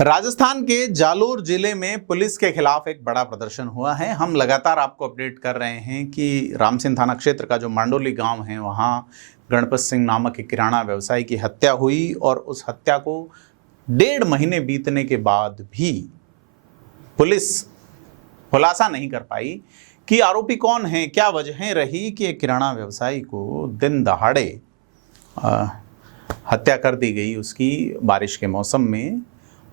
राजस्थान के जालोर जिले में पुलिस के खिलाफ एक बड़ा प्रदर्शन हुआ है। हम लगातार आपको अपडेट कर रहे हैं कि रामसिंह थाना क्षेत्र का जो मांडोली गांव है, वहां गणपत सिंह नामक एक किराना व्यवसायी की हत्या हुई और उस हत्या को 1.5 महीने बीतने के बाद भी पुलिस खुलासा नहीं कर पाई कि आरोपी कौन है, क्या वजह रही कि एक किराना व्यवसायी को दिन दहाड़े हत्या कर दी गई उसकी बारिश के मौसम में,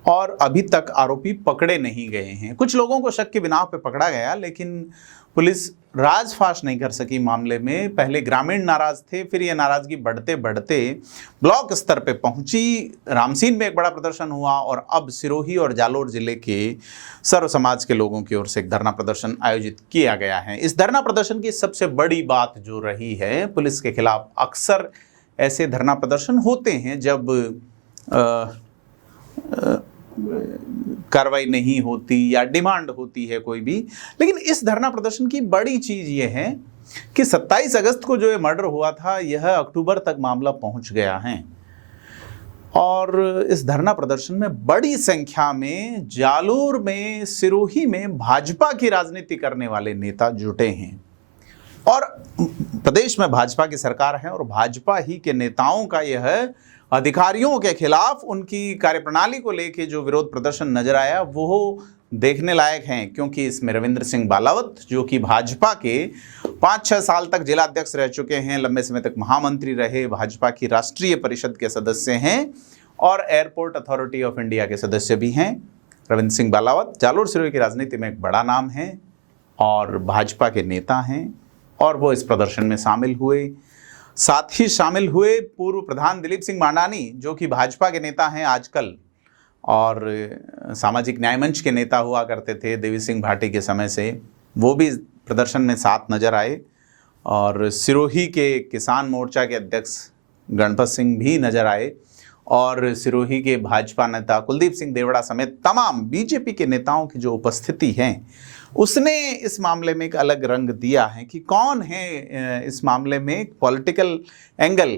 और अभी तक आरोपी पकड़े नहीं गए हैं। कुछ लोगों को शक की बिना पे पकड़ा गया, लेकिन पुलिस राजफाश नहीं कर सकी मामले में। पहले ग्रामीण नाराज थे, फिर यह नाराजगी बढ़ते बढ़ते ब्लॉक स्तर पे पहुंची। रामसीन में एक बड़ा प्रदर्शन हुआ और अब सिरोही और जालोर जिले के सर्व समाज के लोगों की ओर से एक धरना प्रदर्शन आयोजित किया गया है। इस धरना प्रदर्शन की सबसे बड़ी बात जो रही है, पुलिस के खिलाफ अक्सर ऐसे धरना प्रदर्शन होते हैं जब कार्रवाई नहीं होती या डिमांड होती है कोई भी, लेकिन इस धरना प्रदर्शन की बड़ी चीज ये है कि 27 अगस्त को जो ये मर्डर हुआ था, यह अक्टूबर तक मामला पहुंच गया है और इस धरना प्रदर्शन में बड़ी संख्या में जालोर में, सिरोही में भाजपा की राजनीति करने वाले नेता जुटे हैं। और प्रदेश में भाजपा की सरकार है और भाजपा ही के नेताओं का यह अधिकारियों के खिलाफ उनकी कार्यप्रणाली को लेकर जो विरोध प्रदर्शन नजर आया वो देखने लायक हैं, क्योंकि इसमें रविंद्र सिंह बालावत, जो कि भाजपा के 5-6 साल तक जिलाध्यक्ष रह चुके हैं, लंबे समय तक महामंत्री रहे, भाजपा की राष्ट्रीय परिषद के सदस्य हैं और एयरपोर्ट अथॉरिटी ऑफ इंडिया के सदस्य भी हैं। रविंद्र सिंह बालावत जालोर सिरोही की राजनीति में एक बड़ा नाम है और भाजपा के नेता हैं और वो इस प्रदर्शन में शामिल हुए। साथ ही शामिल हुए पूर्व प्रधान दिलीप सिंह मांडानी, जो कि भाजपा के नेता हैं आजकल और सामाजिक न्याय मंच के नेता हुआ करते थे देवी सिंह भाटी के समय से, वो भी प्रदर्शन में साथ नजर आए। और सिरोही के किसान मोर्चा के अध्यक्ष गणपत सिंह भी नजर आए और सिरोही के भाजपा नेता कुलदीप सिंह देवड़ा समेत तमाम बीजेपी के नेताओं की जो उपस्थिति है, उसने इस मामले में एक अलग रंग दिया है कि कौन है इस मामले में पॉलिटिकल एंगल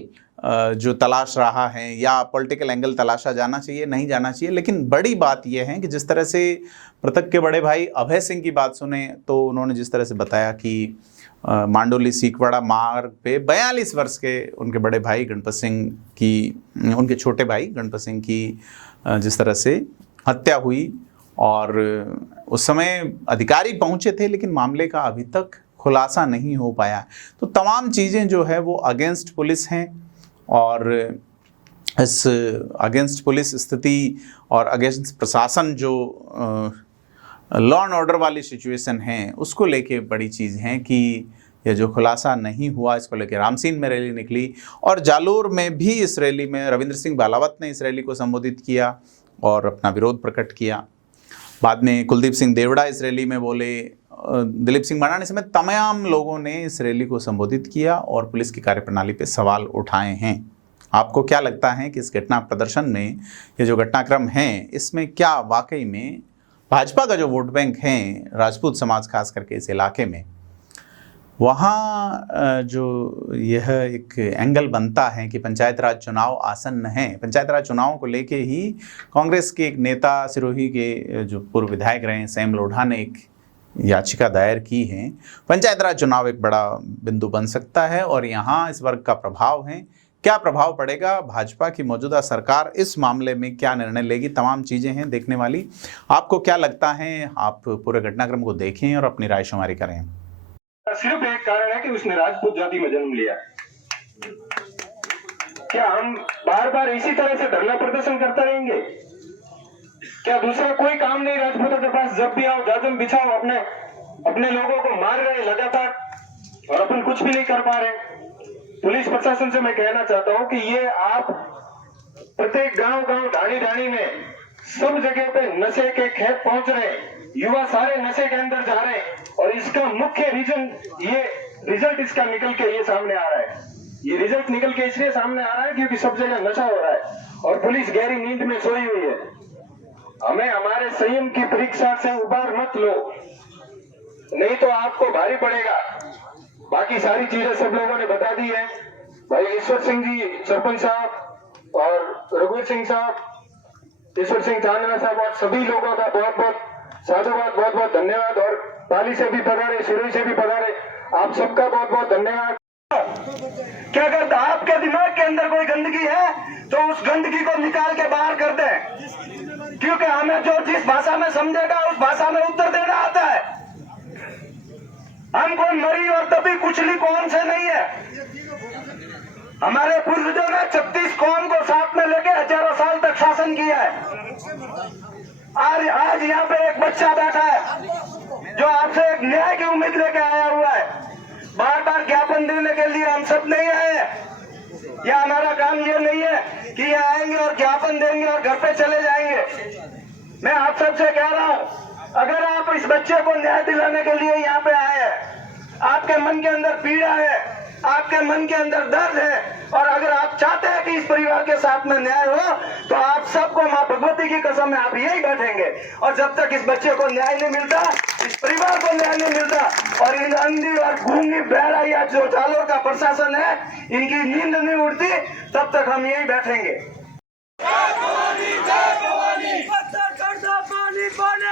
जो तलाश रहा है या पॉलिटिकल एंगल तलाशा जाना चाहिए, नहीं जाना चाहिए। लेकिन बड़ी बात यह है कि जिस तरह से मृतक के बड़े भाई अभय सिंह की बात सुने तो उन्होंने जिस तरह से बताया कि मांडोली सीकवाड़ा मार्ग पे 42 वर्ष के उनके बड़े भाई गणपत सिंह की, उनके छोटे भाई गणपत सिंह की जिस तरह से हत्या हुई और उस समय अधिकारी पहुंचे थे लेकिन मामले का अभी तक खुलासा नहीं हो पाया। तो तमाम चीज़ें जो है वो अगेंस्ट पुलिस हैं और इस अगेंस्ट पुलिस स्थिति और अगेंस्ट प्रशासन जो लॉ एंड ऑर्डर वाली सिचुएशन है, उसको लेके बड़ी चीज़ है कि यह जो खुलासा नहीं हुआ, इसको लेके रामसीन में रैली निकली और जालोर में भी इस रैली में रविंद्र सिंह बालावत ने इस रैली को संबोधित किया और अपना विरोध प्रकट किया। बाद में कुलदीप सिंह देवड़ा इस रैली में बोले, दिलीप सिंह मांडानी समेत तमाम लोगों ने इस रैली को संबोधित किया और पुलिस की कार्यप्रणाली पे सवाल उठाए हैं। आपको क्या लगता है कि इस घटना प्रदर्शन में ये जो घटनाक्रम है, इसमें क्या वाकई में भाजपा का जो वोट बैंक है, राजपूत समाज खास करके इस इलाके में, वहाँ जो यह एक एंगल बनता है कि पंचायत राज चुनाव आसन्न हैं, पंचायत राज चुनावों को लेके ही कांग्रेस के एक नेता सिरोही के जो पूर्व विधायक रहे सैम लोढ़ा ने एक याचिका दायर की है। पंचायत राज चुनाव एक बड़ा बिंदु बन सकता है और यहाँ इस वर्ग का प्रभाव है। क्या प्रभाव पड़ेगा, भाजपा की मौजूदा सरकार इस मामले में क्या निर्णय लेगी, तमाम चीज़ें हैं देखने वाली। आपको क्या लगता है? आप पूरे घटनाक्रम को देखें और अपनी राय शुमारी करें। सिर्फ एक कारण है कि उसने राजपूत जाति में जन्म लिया। क्या हम बार बार इसी तरह से धरना प्रदर्शन करते रहेंगे? क्या दूसरा कोई काम नहीं राजपूतों के पास? जब भी आओ जाजम बिछाओ, अपने लोगों को मार रहे लगातार और अपन कुछ भी नहीं कर पा रहे। पुलिस प्रशासन से मैं कहना चाहता हूं कि ये आप प्रत्येक गांव ढाणी ढाणी में सब जगह पे नशे के खेत पहुंच रहे हैं, युवा सारे नशे के अंदर जा रहे हैं और इसका मुख्य रीजन, ये रिजल्ट इसका निकल के ये सामने आ रहा है। ये रिजल्ट निकल के इसलिए सामने आ रहा है क्योंकि सब जगह नशा हो रहा है और पुलिस गहरी नींद में सोई हुई है। हमें हमारे संयम की परीक्षा से उबार मत लो, नहीं तो आपको भारी पड़ेगा। बाकी सारी चीजें सब लोगों ने बता दी है। भाई ईश्वर सिंह जी सरपंच साहब और रघुवीर सिंह साहब ईश्वर सिंह चांदना साहब और सभी लोगों का बहुत बहुत साधुवाद, बहुत बहुत धन्यवाद। और पाली से भी पधारे, सिरोही से भी पधारे, आप सबका बहुत बहुत धन्यवाद। क्या अगर आपके दिमाग के अंदर कोई गंदगी है तो उस गंदगी को निकाल के बाहर कर दें, क्योंकि हमें जो जिस भाषा में समझेगा उस भाषा में उत्तर देना आता है। हम कोई मरी और तभी कुचली कौम से नहीं है। हमारे पूर्वजों ने 36 कौम को साथ में लेके हजारों साल तक शासन किया है। आज यहाँ पे एक बच्चा बैठा है जो आपसे एक न्याय की उम्मीद लेके आया हुआ है। बार बार ज्ञापन देने के लिए हम सब नहीं आए हैं। या हमारा काम ये नहीं है कि ये आएंगे और ज्ञापन देंगे और घर पे चले जाएंगे। मैं आप सबसे कह रहा हूँ, अगर आप इस बच्चे को न्याय दिलाने के लिए यहाँ पे आए हैं, आपके मन के अंदर पीड़ा है, आपके मन के अंदर दर्द है, और अगर आप चाहते हैं कि इस परिवार के साथ में न्याय हो, तो आप सबको माँ भगवती की कसम में आप यही बैठेंगे। और जब तक इस बच्चे को न्याय नहीं मिलता, इस परिवार को न्याय नहीं मिलता, और इन अंधी और गूंगी बहरा या जो जालोर का प्रशासन है, इनकी नींद नहीं उड़ती, तब तक हम यही बैठेंगे। पानी पानी